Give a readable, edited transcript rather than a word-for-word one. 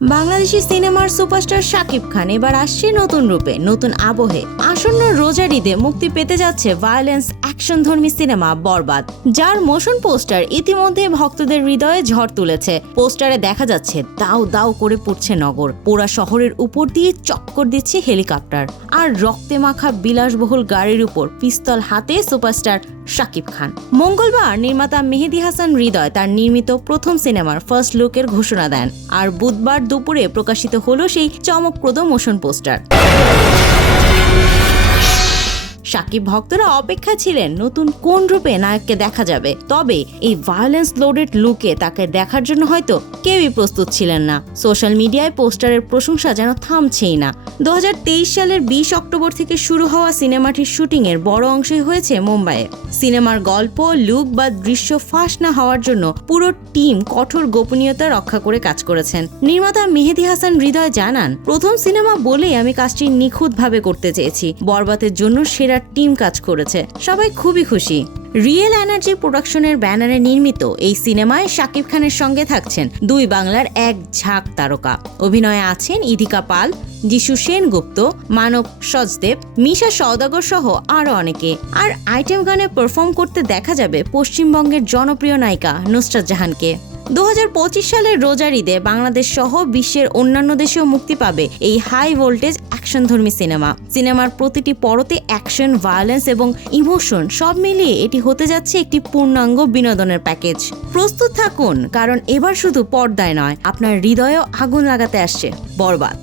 বাংলাদেশি সিনেমার সুপারস্টার শাকিব খান এবার আসছে নতুন রূপে, নতুন আবহে। আসন্ন রোজার ঈদে মুক্তি পেতে যাচ্ছে ভায়োলেন্স অ্যাকশনধর্মী সিনেমা বরবাদ, যার মোশন পোস্টার ইতিমধ্যে ভক্তদের হৃদয়ে ঝড় তুলেছে। পোস্টারে দেখা যাচ্ছে দাউ দাউ করে পড়ছে নগর, পোড়া শহরের উপর দিয়ে চক্কর দিচ্ছে হেলিকপ্টার, আর রক্তে মাখা বিলাসবহুল গাড়ির উপর পিস্তল হাতে সুপারস্টার শাকিব খান। মঙ্গলবার নির্মাতা মেহেদী হাসান হৃদয় তার নির্মিত প্রথম সিনেমার ফার্স্ট লুকের ঘোষণা দেন, আর বুধবার দুপুরে প্রকাশিত হলো সেই চমকপ্রদ মোশন পোস্টার। শাকিব ভক্তরা অপেক্ষা ছিলেন নতুন কোন রূপে নায়ককে দেখা যাবে, তবে এই ভায়োলেন্স লোডেড লুকে তাকে দেখার জন্য হয়তো কেউই প্রস্তুত ছিলেন না। সোশ্যাল মিডিয়ায় পোস্টারের প্রশংসা যেন থামছেই না। 2023 সালের 20 অক্টোবর থেকে শুরু হওয়া সিনেমাটির শুটিং এর বড় অংশই হয়েছে মুম্বাইয়ে। সিনেমার গল্প, লুক বা দৃশ্য ফাঁস না হওয়ার জন্য পুরো টিম কঠোর গোপনীয়তা রক্ষা করে কাজ করেছেন। নির্মাতা মেহেদী হাসান হৃদয় জানান, প্রথম সিনেমা বলেই আমি কাজটি নিখুঁতভাবে করতে চেয়েছি। বরবাদের জন্য সেরা টিম কাজ করেছে, সবাই খুবই খুশি। রিয়েল এনার্জি প্রোডাকশনের ব্যানারে নির্মিত এই সিনেমায় শাকিব খানের সঙ্গে থাকছেন দুই বাংলার এক ঝাঁক তারকা। অভিনয়ে আছেন ইধিকা পাল, যিশু সেনগুপ্ত, মানব সচদেব, মিশা সওদাগর সহ আরো অনেকে। আর আইটেম গানে পারফর্ম করতে দেখা যাবে পশ্চিমবঙ্গের জনপ্রিয় নায়িকা নুসরাত জাহানকে। 2025 সালের রোজার ঈদে বাংলাদেশ সহ বিশ্বের অন্যান্য দেশেও মুক্তি পাবে এই হাই ভোল্টেজ অ্যাকশনধর্মী সিনেমার প্রতিটি পরতে অ্যাকশন, ভায়োলেন্স এবং ইমোশন সব মিলিয়ে এটি হতে যাচ্ছে একটি পূর্ণাঙ্গ বিনোদনের প্যাকেজ। প্রস্তুত থাকুন, কারণ এবার শুধু পর্দায় নয়, আপনার হৃদয়েও আগুন লাগাতে আসছে বরবাদ।